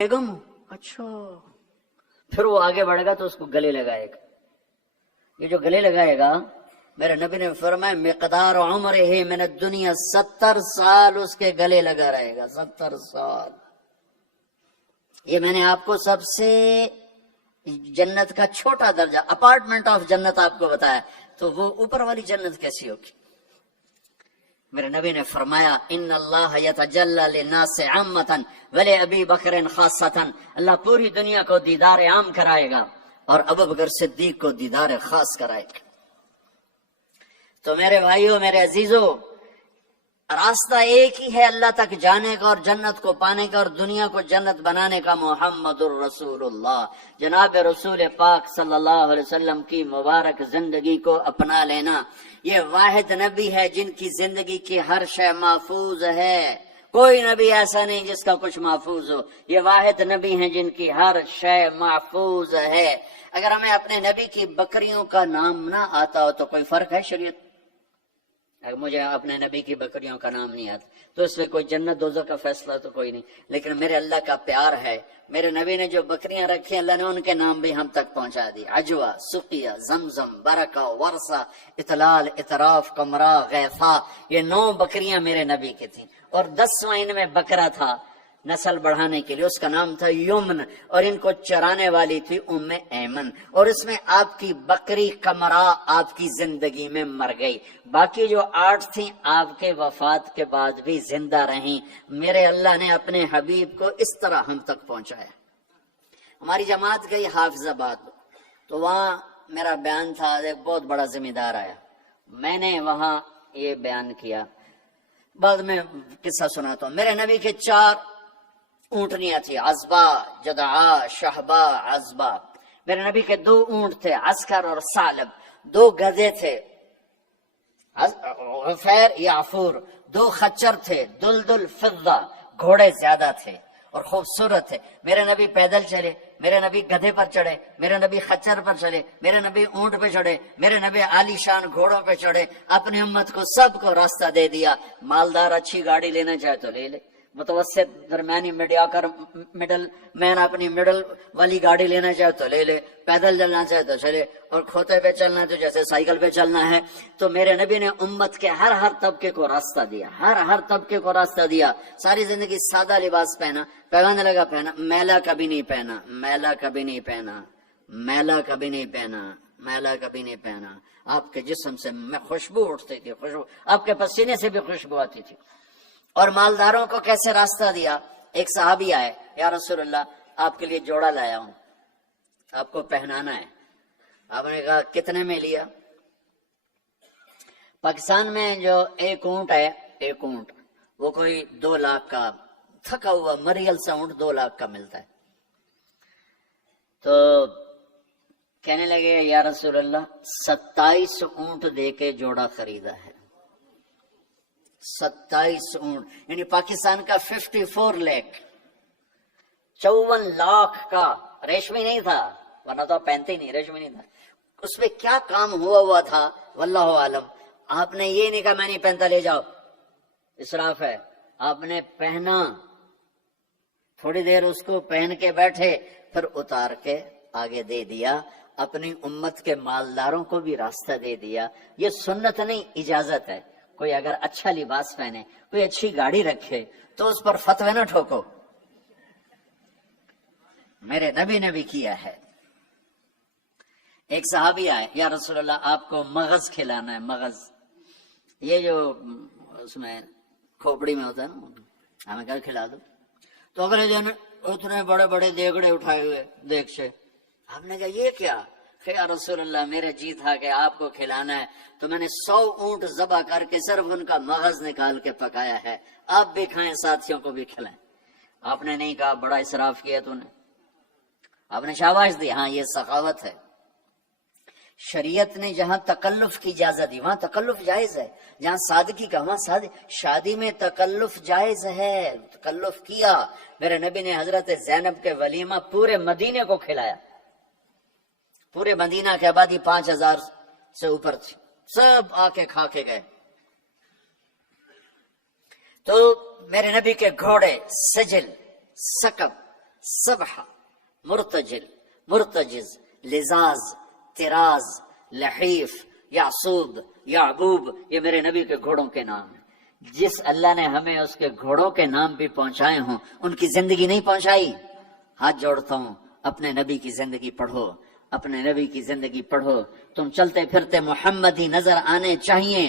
بیگم اچھا، پھر وہ آگے بڑھے گا تو اس کو گلے لگائے گا. یہ جو گلے لگائے گا، میرے نبی نے فرمایا مقدار عمر ہے من الدنیا 70 سال اس کے گلے لگا رہے گا. 70 سال. یہ میں نے آپ کو سب سے جنت کا چھوٹا درجہ، اپارٹمنٹ آف جنت آپ کو بتایا، تو وہ اوپر والی جنت کیسی ہوگی؟ میرے نبی نے فرمایا ان اللہ یتجلی للناس عامۃ ولابی بکر خاصۃ، اللہ پوری دنیا کو دیدار عام کرائے گا اور ابو بکر صدیق کو دیدار خاص کرائے گا. تو میرے بھائیوں، میرے عزیزوں، راستہ ایک ہی ہے اللہ تک جانے کا اور جنت کو پانے کا اور دنیا کو جنت بنانے کا، محمد الرسول اللہ، جناب رسول پاک صلی اللہ علیہ وسلم کی مبارک زندگی کو اپنا لینا. یہ واحد نبی ہے جن کی زندگی کی ہر شے محفوظ ہے. کوئی نبی ایسا نہیں جس کا کچھ محفوظ ہو. یہ واحد نبی ہیں جن کی ہر شے محفوظ ہے. اگر ہمیں اپنے نبی کی بکریوں کا نام نہ آتا ہو تو کوئی فرق ہے شریعت؟ اگر مجھے اپنے نبی کی بکریوں کا نام نہیں آتا تو اس میں کوئی جنت دوزخ کا فیصلہ تو کوئی نہیں. لیکن میرے اللہ کا پیار ہے، میرے نبی نے جو بکریاں رکھی اللہ نے ان کے نام بھی ہم تک پہنچا دی. عجوہ، سقیہ، زمزم، برکہ، ورثہ، اطلال، اطراف، کمرہ، غیفہ، یہ 9 بکریاں میرے نبی کی تھیں. اور 10واں ان میں بکرا تھا نسل بڑھانے کے لیے، اس کا نام تھا یمن، اور ان کو چرانے والی تھی ام ایمن. اور اس میں آپ کی بکری کمرہ آپ کی زندگی میں مر گئی. باقی جو 8 تھیں آپ کے وفات کے بعد بھی زندہ رہیں. میرے اللہ نے اپنے حبیب کو اس طرح ہم تک پہنچایا. ہماری جماعت گئی حافظ آباد، تو وہاں میرا بیان تھا. ایک بہت بڑا ذمہ دار آیا، میں نے وہاں یہ بیان کیا. بعد میں قصہ سناتا ہوں. میرے نبی کے 4 اونٹنیاں تھی، عزبہ، جدعا، شہبہ، عزبہ. میرے نبی کے 2 اونٹ تھے، عسکر اور ثعلب. 2 گدھے تھے، غفیر یا عفور. 2 خچر تھے، دلدل، فضہ. گھوڑے زیادہ تھے اور خوبصورت تھے. میرے نبی پیدل چلے، میرے نبی گدھے پر چڑھے، میرے نبی خچر پر چڑھے، میرے نبی اونٹ پہ چڑھے، میرے نبی عالی شان گھوڑوں پہ چڑھے. اپنی امت کو سب کو راستہ دے دیا. مالدار اچھی گاڑی لینا چاہے تو لے لے، متوسط درمیانی میڈیاکر مڈل مین اپنی مڈل والی گاڑی لینا چاہے تو لے لے، پیدل چلنا چاہے تو چلے، اور کھوتے پہ چلنا ہے تو جیسے سائیکل پہ چلنا ہے. تو میرے نبی نے امت کے ہر طبقے کو راستہ دیا، ہر طبقے کو راستہ دیا. ساری زندگی سادہ لباس پہنا، پیغام لگا پہنا، میلا کبھی نہیں پہنا، میلا کبھی نہیں پہنا، میلا کبھی نہیں پہنا، میلا کبھی نہیں پہنا. آپ کے جسم سے خوشبو اٹھتی تھی، خوشبو آپ کے پسینے سے بھی خوشبو آتی تھی. اور مالداروں کو کیسے راستہ دیا. ایک صحابی آئے، یا رسول اللہ آپ کے لیے جوڑا لایا ہوں، آپ کو پہنانا ہے. آپ نے کہا کتنے میں لیا؟ پاکستان میں جو ایک اونٹ ہے، ایک اونٹ وہ کوئی 2 لاکھ کا، تھکا ہوا مریل سا اونٹ 2 لاکھ کا ملتا ہے. تو کہنے لگے یا رسول اللہ 27 اونٹ دے کے جوڑا خریدا ہے. 27 اونٹ یعنی پاکستان کا 54 لاکھ، 54 لاکھ کا. ریشمی نہیں تھا، ورنہ تو پہنتے ہی نہیں، ریشمی نہیں تھا. اس میں کیا کام ہوا تھا واللہ عالم. آپ نے یہ نہیں کہا میں نہیں پہنتا لے جاؤ، اسراف ہے. آپ نے پہنا، تھوڑی دیر اس کو پہن کے بیٹھے، پھر اتار کے آگے دے دیا. اپنی امت کے مالداروں کو بھی راستہ دے دیا. یہ سنت نہیں، اجازت ہے. کوئی اگر اچھا لباس پہنے، کوئی اچھی گاڑی رکھے تو اس پر فتوی نہ ٹھوکو. میرے نبی نے بھی کیا ہے. ایک صحابی آئے، یا رسول اللہ آپ کو مغز کھلانا ہے. مغز یہ جو اس میں کھوپڑی میں ہوتا ہے نا، ہمیں کیا کھلا دو. تو اگلے دن اتنے بڑے بڑے دیگڑے اٹھائے ہوئے دیگ سے. آپ نے کہا یہ کیا؟ کہ یا رسول اللہ میرے جی تھا کہ آپ کو کھلانا ہے تو میں نے 100 اونٹ ذبح کر کے صرف ان کا مغز نکال کے پکایا ہے، آپ بھی کھائیں ساتھیوں کو بھی کھلائیں. آپ نے نہیں کہا بڑا اسراف کیا تو نے، آپ نے شاباش دی. ہاں یہ سخاوت ہے. شریعت نے جہاں تکلف کی اجازت دی وہاں تکلف جائز ہے. جہاں سادگی کا وہاں سادگی. شادی میں تکلف جائز ہے، تکلف کیا. میرے نبی نے حضرت زینب کے ولیمہ پورے مدینے کو کھلایا. پورے مدینہ کی آبادی 5000 سے اوپر تھی، سب آ کے کھا کے گئے. تو میرے نبی کے گھوڑے، سجل، سکب، سبحہ، مرتجل، مرتجز، لزاز، تراز، لحیف، یعصوب، یعبوب، یہ میرے نبی کے گھوڑوں کے نام ہیں۔ جس اللہ نے ہمیں اس کے گھوڑوں کے نام بھی پہنچائے ہوں، ان کی زندگی نہیں پہنچائی۔ ہاتھ جوڑتا ہوں، اپنے نبی کی زندگی پڑھو، اپنے نبی کی زندگی پڑھو۔ تم چلتے پھرتے محمدی نظر آنے چاہیے،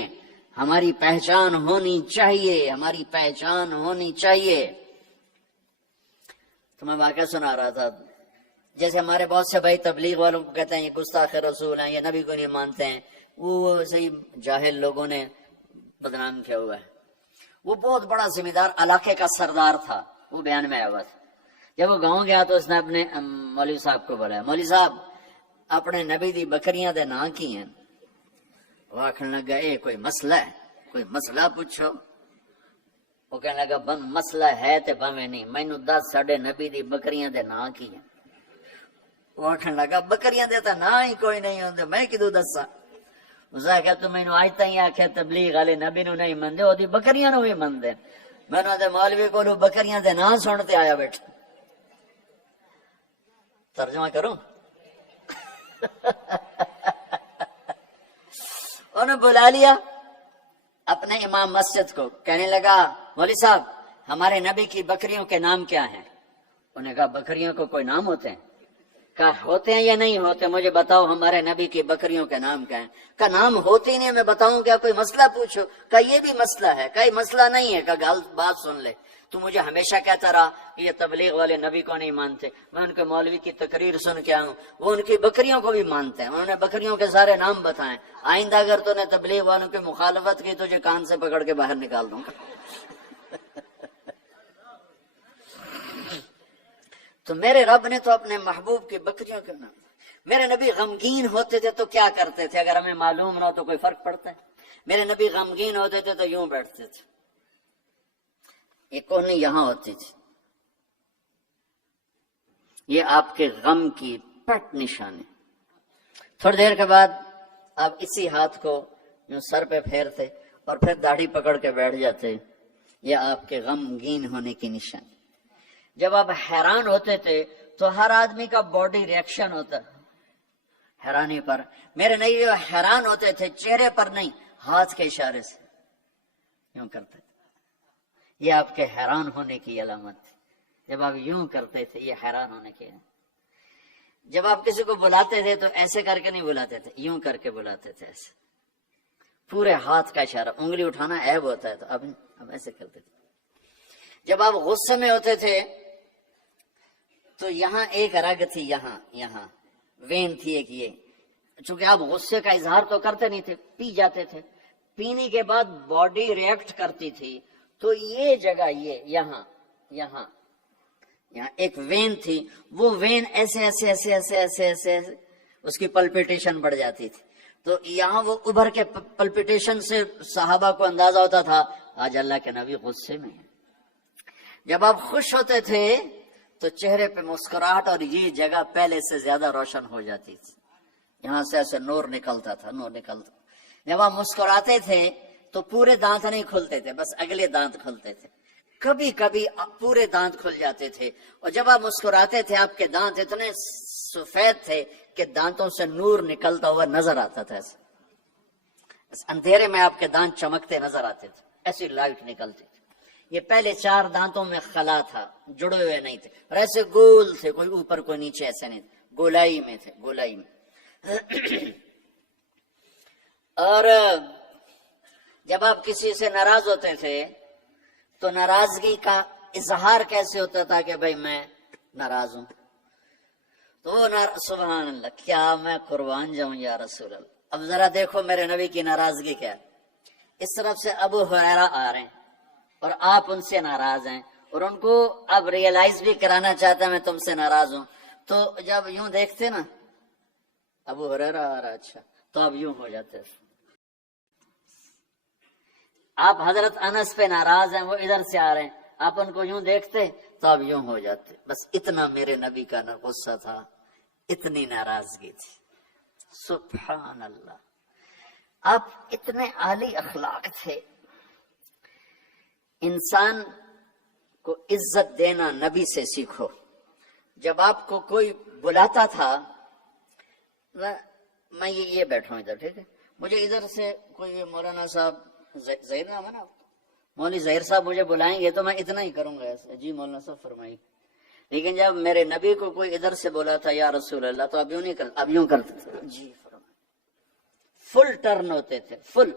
ہماری پہچان ہونی چاہیے، ہماری پہچان ہونی چاہیے۔ تو میں واقعہ سنا رہا تھا، جیسے ہمارے بہت سے بھائی تبلیغ والوں کو کہتے ہیں یہ گستاخ رسول ہیں، یہ نبی کو نہیں مانتے ہیں، وہ صحیح جاہل لوگوں نے بدنام کیا ہوا ہے۔ وہ بہت بڑا ذمہ دار علاقے کا سردار تھا، وہ بیان میں آیا ہوا تھا۔ جب وہ گاؤں گیا تو اس نے اپنے مولوی صاحب کو بولا، مولوی صاحب اپنے نبی دی بکریاں دے نام کی ہیں؟ وہ آخر لگا اے کوئی مسئلہ ہے، کوئی مسئلہ پوچھو۔ وہ کہنے لگا بند مسئلہ ہے تے بھویں نہیں، مینوں دس ساڈے نبی دی بکریاں دے نام کی ہیں؟ وہ آخر لگا بکریاں دے تا نام ہی کوئی نہیں ہوندے، میں کدوں دسا؟ اس نے کہا تو مینوں اج تائیں آکھیا تبلیغ والے نبی نو نہیں مندے، اودی بکریاں نو بھی مندے۔ میں نے مولوی کولو بکریاں دے نام سن تے آیا بیٹھا۔ ترجمہ کروں؟ انہوں نے بلا لیا اپنے امام مسجد کو، کہنے لگا مولوی صاحب ہمارے نبی کی بکریوں کے نام کیا ہیں؟ انہوں نے کہا بکریوں کو کوئی نام ہوتے ہیں؟ کہا ہوتے ہیں یا نہیں ہوتے مجھے بتاؤ، ہمارے نبی کی بکریوں کے نام کیا ہیں؟ کہا نام ہوتے ہی نہیں، میں بتاؤں کیا؟ کوئی مسئلہ پوچھو۔ کہا یہ بھی مسئلہ ہے۔ کہا یہ مسئلہ نہیں ہے۔ کہا بات سن لے، تو مجھے ہمیشہ کہتا رہا کہ یہ تبلیغ والے نبی کو نہیں مانتے، میں ان کے مولوی کی تقریر سن کے آؤں، وہ ان کی بکریوں کو بھی مانتے ہیں، انہوں نے بکریوں کے سارے نام بتائے، آئندہ اگر تو نے تبلیغ والوں کی مخالفت کی تجھے کان سے پکڑ کے باہر نکال دوں گا۔ تو میرے رب نے تو اپنے محبوب کی بکریوں کے نام۔ میرے نبی غمگین ہوتے تھے تو کیا کرتے تھے؟ اگر ہمیں معلوم نہ ہو تو کوئی فرق پڑتا ہے؟ میرے نبی غمگین ہوتے تھے تو یوں بیٹھتے تھے، ایک کونی یہاں ہوتی تھی، یہ آپ کے غم کی پٹ نشانی۔ تھوڑی دیر کے بعد آپ اسی ہاتھ کو یوں سر پہ پھیرتے اور پھر داڑھی پکڑ کے بیٹھ جاتے، یہ آپ کے غمگین ہونے کی نشانی۔ جب آپ حیران ہوتے تھے تو ہر آدمی کا باڈی ریئیکشن ہوتا ہے حیرانی پر، میرے نبی حیران ہوتے تھے چہرے پر نہیں، ہاتھ کے اشارے سے یوں کرتے تھے، یہ آپ کے حیران ہونے کی علامت تھی۔ جب آپ یوں کرتے تھے یہ حیران ہونے کی علامت۔ جب آپ کسی کو بلاتے تھے تو ایسے کر کے نہیں بلاتے تھے، یوں کر کے بلاتے تھے، ایسے پورے ہاتھ کا اشارہ، انگلی اٹھانا عیب ہوتا ہے تو اب ایسے کرتے تھے۔ جب آپ غصے میں ہوتے تھے تو یہاں ایک رگ تھی، یہاں وین تھی ایک، یہ چونکہ آپ غصے کا اظہار تو کرتے نہیں تھے، پی جاتے تھے، پینے کے بعد باڈی ریئیکٹ کرتی تھی، تو یہ جگہ یہاں ایک وین تھی، وہ وین ایسے ایسے ایسے ایسے ایسے ایسے اس کی پلپیٹیشن بڑھ جاتی تھی، تو یہاں وہ ابھر کے پلپیٹیشن سے صحابہ کو اندازہ ہوتا تھا آج اللہ کے نبی غصے میں ہیں۔ جب آپ خوش ہوتے تھے تو چہرے پہ مسکراہٹ اور یہ جگہ پہلے سے زیادہ روشن ہو جاتی تھی، یہاں سے ایسے نور نکلتا تھا، نور نکلتا۔ جب آپ مسکراتے تھے تو پورے دانت نہیں کھلتے تھے، بس اگلے دانت کھلتے تھے، کبھی کبھی پورے دانت کھل جاتے تھے، اور جب آپ مسکراتے تھے آپ کے دانت اتنے سفید تھے کہ دانتوں سے نور نکلتا ہوا نظر آتا تھا، ایسے اندھیرے میں آپ کے دانت چمکتے نظر آتے تھے، ایسی لائٹ نکلتی تھی۔ یہ پہلے 4 دانتوں میں خلا تھا، جڑے ہوئے نہیں تھے، اور ایسے گول تھے، کوئی اوپر کوئی نیچے، ایسے نہیں تھے، گولائی میں تھے، گولائی میں۔ اور جب آپ کسی سے ناراض ہوتے تھے تو ناراضگی کا اظہار کیسے ہوتا تھا کہ بھائی میں ناراض ہوں، تو سبحان اللہ، کیا میں قربان جاؤں یا رسول اللہ۔ اب ذرا دیکھو میرے نبی کی ناراضگی کیا ہے، اس طرف سے ابو ہریرہ آ رہے ہیں اور آپ ان سے ناراض ہیں، اور ان کو اب ریئلائز بھی کرانا چاہتا ہے میں تم سے ناراض ہوں، تو جب یوں دیکھتے نا ابو ہریرہ آ رہا، اچھا، تو اب یوں ہو جاتے۔ آپ حضرت انس پہ ناراض ہیں، وہ ادھر سے آ رہے ہیں، آپ ان کو یوں دیکھتے تو اب یوں ہو جاتے۔ بس اتنا میرے نبی کا غصہ تھا، اتنی ناراضگی تھی، سبحان اللہ۔ آپ اتنے عالی اخلاق تھے۔ انسان کو عزت دینا نبی سے سیکھو، جب آپ کو کوئی بلاتا تھا میں یہ بیٹھا ہوں ادھر، ٹھیک ہے، مجھے ادھر سے کوئی مولانا صاحب ظہیر نام ہے نا، مولوی ظہیر صاحب مجھے بلائیں گے تو میں اتنا ہی کروں گا ایسے، جی مولانا صاحب فرمائیے. لیکن جب میرے نبی کو کوئی ادھر سے بولا تھا یا رسول اللہ، تو اب یوں نہیں کرتا، اب یوں کرتے تھے، جی فرمائیے. فل ٹرن ہوتے تھے، فل.